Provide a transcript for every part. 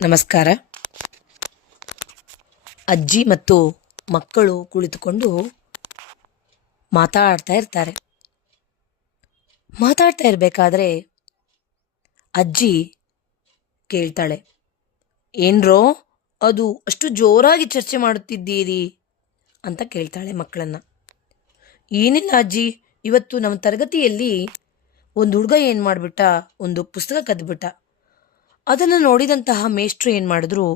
ನಮಸ್ಕಾರ. ಅಜ್ಜಿ ಮತ್ತು ಮಕ್ಕಳು ಕುಳಿತುಕೊಂಡು ಮಾತಾಡ್ತಾ ಇರ್ತಾರೆ. ಮಾತಾಡ್ತಾ ಇರಬೇಕಾದ್ರೆ ಅಜ್ಜಿ ಕೇಳ್ತಾಳೆ, ಏನ್ರೋ ಅದು ಅಷ್ಟು ಜೋರಾಗಿ ಚರ್ಚೆ ಮಾಡುತ್ತಿದ್ದೀರಿ ಅಂತ ಕೇಳ್ತಾಳೆ ಮಕ್ಕಳನ್ನ. ಏನಿಲ್ಲ ಅಜ್ಜಿ, ಇವತ್ತು ನಮ್ಮ ತರಗತಿಯಲ್ಲಿ ಒಂದು ಹುಡುಗ ಏನು ಮಾಡಿಬಿಟ್ಟ, ಒಂದು ಪುಸ್ತಕ ಕದ್ಬಿಟ್ಟ. ಅದನ್ನು ನೋಡಿದಂತಹ ಮೇಷ್ಟ್ರು ಏನು ಮಾಡಿದ್ರು,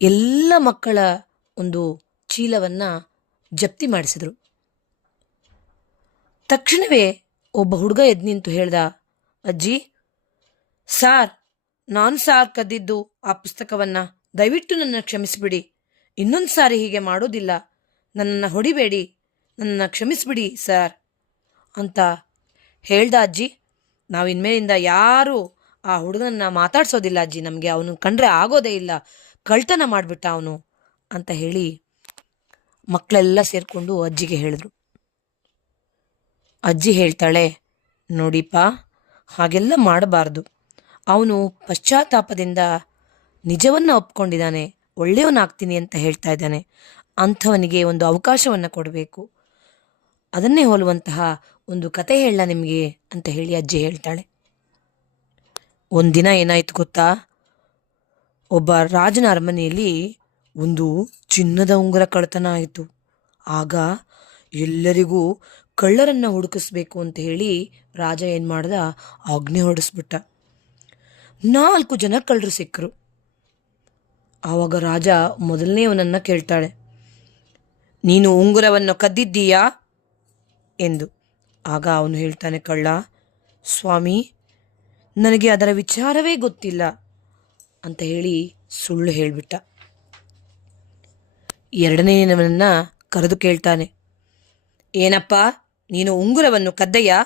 ಎಲ್ಲ ಮಕ್ಕಳ ಒಂದು ಚೀಲವನ್ನು ಜಪ್ತಿ ಮಾಡಿಸಿದ್ರು. ತಕ್ಷಣವೇ ಒಬ್ಬ ಹುಡುಗ ಎದ್ದು ನಿಂತು ಹೇಳ್ದ, ಅಜ್ಜಿ ಸಾರ್, ನಾನು ಸಾರ್ ಕದ್ದಿದ್ದು ಆ ಪುಸ್ತಕವನ್ನು, ದಯವಿಟ್ಟು ನನ್ನ ಕ್ಷಮಿಸಿಬಿಡಿ, ಇನ್ನೊಂದು ಸಾರಿ ಹೀಗೆ ಮಾಡೋದಿಲ್ಲ, ನನ್ನನ್ನು ಹೊಡಿಬೇಡಿ, ನನ್ನನ್ನು ಕ್ಷಮಿಸಿಬಿಡಿ ಸಾರ್ ಅಂತ ಹೇಳ್ದ. ಅಜ್ಜಿ, ನಾವು ಇನ್ಮೇಲಿಂದ ಯಾರು ಆ ಹುಡುಗನ್ನ ಮಾತಾಡ್ಸೋದಿಲ್ಲ ಅಜ್ಜಿ, ನಮಗೆ ಅವನು ಕಂಡ್ರೆ ಆಗೋದೇ ಇಲ್ಲ, ಕಳ್ತನ ಮಾಡಿಬಿಟ್ಟ ಅವನು ಅಂತ ಹೇಳಿ ಮಕ್ಕಳೆಲ್ಲ ಸೇರಿಕೊಂಡು ಅಜ್ಜಿಗೆ ಹೇಳಿದ್ರು. ಅಜ್ಜಿ ಹೇಳ್ತಾಳೆ, ನೋಡಿಪ್ಪ, ಹಾಗೆಲ್ಲ ಮಾಡಬಾರ್ದು, ಅವನು ಪಶ್ಚಾತ್ತಾಪದಿಂದ ನಿಜವನ್ನು ಒಪ್ಕೊಂಡಿದ್ದಾನೆ, ಒಳ್ಳೆಯವನಾಗ್ತೀನಿ ಅಂತ ಹೇಳ್ತಾ ಇದ್ದಾನೆ, ಅಂಥವನಿಗೆ ಒಂದು ಅವಕಾಶವನ್ನು ಕೊಡಬೇಕು, ಅದನ್ನೇ ಹೋಲುವಂತಹ ಒಂದು ಕತೆ ಹೇಳ ನಿಮಗೆ ಅಂತ ಹೇಳಿ ಅಜ್ಜಿ ಹೇಳ್ತಾಳೆ. ಒಂದಿನ ಏನಾಯ್ತು ಗೊತ್ತಾ, ಒಬ್ಬ ರಾಜನ ಅರಮನೆಯಲ್ಲಿ ಒಂದು ಚಿನ್ನದ ಉಂಗುರ ಕಳ್ಳತನ ಆಯಿತು. ಆಗ ಎಲ್ಲರಿಗೂ ಕಳ್ಳರನ್ನು ಹುಡುಕಿಸ್ಬೇಕು ಅಂತ ಹೇಳಿ ರಾಜ ಏನು ಮಾಡ್ದ, ಆಜ್ಞೆ ಹೊಡಿಸ್ಬಿಟ್ಟ. 4 ಜನ ಕಳ್ಳರು ಸಿಕ್ಕರು. ಆವಾಗ ರಾಜ ಮೊದಲನೇವನನ್ನು ಕೇಳ್ತಾಳೆ, ನೀನು ಉಂಗುರವನ್ನು ಕದ್ದಿದ್ದೀಯಾ ಎಂದು. ಆಗ ಅವನು ಹೇಳ್ತಾನೆ, ಕಳ್ಳ, ಸ್ವಾಮಿ, ನನಗೆ ಅದರ ವಿಚಾರವೇ ಗೊತ್ತಿಲ್ಲ ಅಂತ ಹೇಳಿ ಸುಳ್ಳು ಹೇಳಿಬಿಟ್ಟ. ಎರಡನೇಯವನನ್ನ ಕರೆದು ಕೇಳ್ತಾನೆ, ಏನಪ್ಪ, ನೀನು ಉಂಗುರವನ್ನು ಕದ್ದೆಯಾ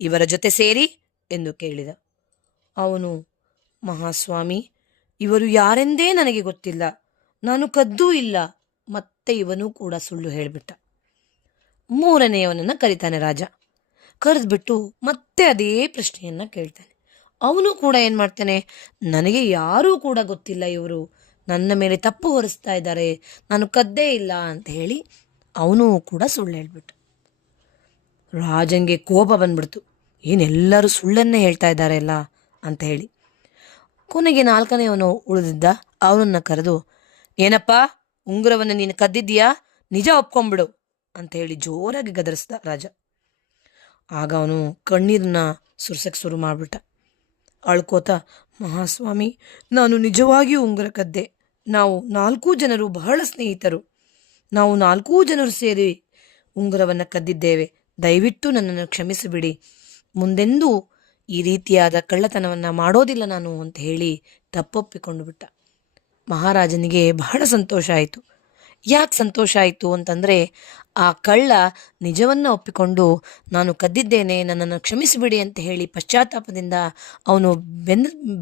ಇವರ ಜೊತೆ ಸೇರಿ ಎಂದು ಕೇಳಿದ. ಅವನು, ಮಹಾಸ್ವಾಮಿ, ಇವರು ಯಾರೆಂದೇ ನನಗೆ ಗೊತ್ತಿಲ್ಲ, ನಾನು ಕದ್ದೂ ಇಲ್ಲ, ಮತ್ತೆ ಇವನು ಕೂಡ ಸುಳ್ಳು ಹೇಳಿಬಿಟ್ಟ. ಮೂರನೆಯವನನ್ನು ಕರೀತಾನೆ ರಾಜ. ಕರೆದ್ಬಿಟ್ಟು ಮತ್ತೆ ಅದೇ ಪ್ರಶ್ನೆಯನ್ನು ಕೇಳ್ತಾನೆ. ಅವನು ಕೂಡ ಏನು ಮಾಡ್ತಾನೆ, ನನಗೆ ಯಾರೂ ಕೂಡ ಗೊತ್ತಿಲ್ಲ, ಇವರು ನನ್ನ ಮೇಲೆ ತಪ್ಪು ಹೊರಿಸ್ತಾ ಇದ್ದಾರೆ, ನಾನು ಕದ್ದೇ ಇಲ್ಲ ಅಂತ ಹೇಳಿ ಅವನು ಕೂಡ ಸುಳ್ಳು ಹೇಳ್ಬಿಟ್ಟ. ರಾಜಂಗೆ ಕೋಪ ಬಂದ್ಬಿಡ್ತು, ಏನೆಲ್ಲರೂ ಸುಳ್ಳನ್ನೇ ಹೇಳ್ತಾ ಇದ್ದಾರೆ ಅಲ್ಲ ಅಂತ ಹೇಳಿ. ಕೊನೆಗೆ 4ನೇಯವನು ಉಳಿದಿದ್ದ, ಅವನನ್ನು ಕರೆದು, ಏನಪ್ಪ, ಉಂಗುರವನ್ನು ನೀನು ಕದ್ದಿದ್ದೀಯಾ, ನಿಜ ಒಪ್ಕೊಂಬಿಡು ಅಂತ ಹೇಳಿ ಜೋರಾಗಿ ಗದರಿಸ್ದ ರಾಜ. ಆಗ ಅವನು ಕಣ್ಣೀರನ್ನ ಸುರ್ಸಕ್ಕೆ ಶುರು ಮಾಡಿಬಿಟ್ಟ. ಅಳ್ಕೋತ, ಮಹಾಸ್ವಾಮಿ, ನಾನು ನಿಜವಾಗಿಯೂ ಉಂಗುರ ಕದ್ದೆ, ನಾವು 4 ಜನರು ಬಹಳ ಸ್ನೇಹಿತರು, ನಾವು 4 ಜನರು ಸೇರಿ ಉಂಗುರವನ್ನು ಕದ್ದಿದ್ದೇವೆ, ದಯವಿಟ್ಟು ನನ್ನನ್ನು ಕ್ಷಮಿಸಿಬಿಡಿ, ಮುಂದೆಂದೂ ಈ ರೀತಿಯಾದ ಕಳ್ಳತನವನ್ನು ಮಾಡೋದಿಲ್ಲ ನಾನು ಅಂತ ಹೇಳಿ ತಪ್ಪೊಪ್ಪಿಕೊಂಡು ಬಿಟ್ಟ. ಮಹಾರಾಜನಿಗೆ ಬಹಳ ಸಂತೋಷ ಆಯಿತು. ಯಾಕೆ ಸಂತೋಷ ಆಯಿತು ಅಂತಂದರೆ, ಆ ಕಳ್ಳ ನಿಜವನ್ನು ಒಪ್ಪಿಕೊಂಡು ನಾನು ಕದ್ದಿದ್ದೇನೆ, ನನ್ನನ್ನು ಕ್ಷಮಿಸಿಬಿಡಿ ಅಂತ ಹೇಳಿ ಪಶ್ಚಾತ್ತಾಪದಿಂದ ಅವನು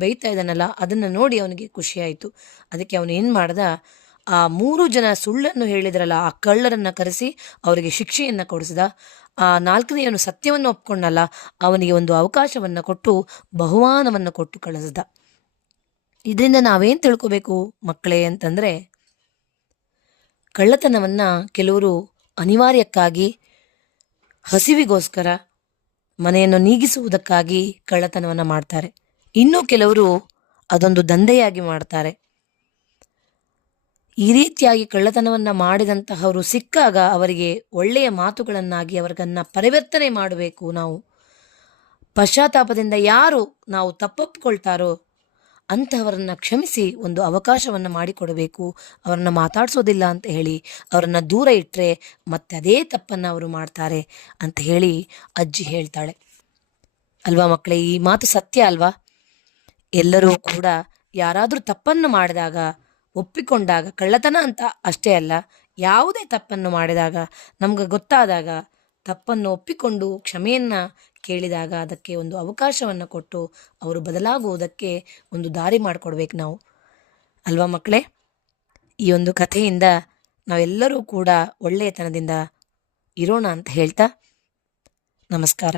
ಬೈತಾ ಇದ್ದಾನಲ್ಲ, ಅದನ್ನು ನೋಡಿ ಅವನಿಗೆ ಖುಷಿಯಾಯಿತು. ಅದಕ್ಕೆ ಅವನು ಏನು ಮಾಡ್ದ, ಆ 3 ಜನ ಸುಳ್ಳನ್ನು ಹೇಳಿದ್ರಲ್ಲ ಆ ಕಳ್ಳರನ್ನು ಕರೆಸಿ ಅವರಿಗೆ ಶಿಕ್ಷೆಯನ್ನು ಕೊಡಿಸಿದ. ಆ 4ನೇಯವನು ಸತ್ಯವನ್ನು ಒಪ್ಕೊಂಡಲ್ಲ, ಅವನಿಗೆ ಒಂದು ಅವಕಾಶವನ್ನು ಕೊಟ್ಟು ಬಹುಮಾನವನ್ನು ಕೊಟ್ಟು ಕಳಿಸ್ದ. ಇದರಿಂದ ನಾವೇನು ತಿಳ್ಕೋಬೇಕು ಮಕ್ಕಳೇ ಅಂತಂದರೆ, ಕಳ್ಳತನವನ್ನು ಕೆಲವರು ಅನಿವಾರ್ಯಕ್ಕಾಗಿ, ಹಸಿವಿಗೋಸ್ಕರ, ಮನೆಯನ್ನು ನೀಗಿಸುವುದಕ್ಕಾಗಿ ಕಳ್ಳತನವನ್ನು ಮಾಡ್ತಾರೆ. ಇನ್ನೂ ಕೆಲವರು ಅದೊಂದು ದಂಧೆಯಾಗಿ ಮಾಡ್ತಾರೆ. ಈ ರೀತಿಯಾಗಿ ಕಳ್ಳತನವನ್ನು ಮಾಡಿದಂತಹವರು ಸಿಕ್ಕಾಗ ಅವರಿಗೆ ಒಳ್ಳೆಯ ಮಾತುಗಳನ್ನಾಗಿ ಅವರನ್ನು ಪರಿವರ್ತನೆ ಮಾಡಬೇಕು. ನಾವು ಪಶ್ಚಾತ್ತಾಪದಿಂದ ಯಾರು ನಾವು ತಪ್ಪೊಪ್ಪಿಕೊಳ್ತಾರೋ ಅಂತಹವರನ್ನು ಕ್ಷಮಿಸಿ ಒಂದು ಅವಕಾಶವನ್ನು ಮಾಡಿಕೊಡಬೇಕು. ಅವರನ್ನು ಮಾತಾಡಿಸೋದಿಲ್ಲ ಅಂತ ಹೇಳಿ ಅವರನ್ನು ದೂರ ಇಟ್ಟರೆ ಮತ್ತೆ ಅದೇ ತಪ್ಪನ್ನು ಅವರು ಮಾಡ್ತಾರೆ ಅಂತ ಹೇಳಿ ಅಜ್ಜಿ ಹೇಳ್ತಾಳೆ. ಅಲ್ವಾ ಮಕ್ಕಳೇ, ಈ ಮಾತು ಸತ್ಯ ಅಲ್ವಾ? ಎಲ್ಲರೂ ಕೂಡ ಯಾರಾದರೂ ತಪ್ಪನ್ನು ಮಾಡಿದಾಗ, ಒಪ್ಪಿಕೊಂಡಾಗ, ಕಳ್ಳತನ ಅಂತ ಅಷ್ಟೇ ಅಲ್ಲ, ಯಾವುದೇ ತಪ್ಪನ್ನು ಮಾಡಿದಾಗ, ನಮ್ಗೆ ಗೊತ್ತಾದಾಗ ತಪ್ಪನ್ನು ಒಪ್ಪಿಕೊಂಡು ಕ್ಷಮೆಯನ್ನು ಕೇಳಿದಾಗ ಅದಕ್ಕೆ ಒಂದು ಅವಕಾಶವನ್ನು ಕೊಟ್ಟು ಅವರು ಬದಲಾಗುವುದಕ್ಕೆ ಒಂದು ದಾರಿ ಮಾಡಿಕೊಡ್ಬೇಕು ನಾವು, ಅಲ್ವಾ ಮಕ್ಕಳೇ? ಈ ಒಂದು ಕಥೆಯಿಂದ ನಾವೆಲ್ಲರೂ ಕೂಡ ಒಳ್ಳೆಯತನದಿಂದ ಇರೋಣ ಅಂತ ಹೇಳ್ತಾ ನಮಸ್ಕಾರ.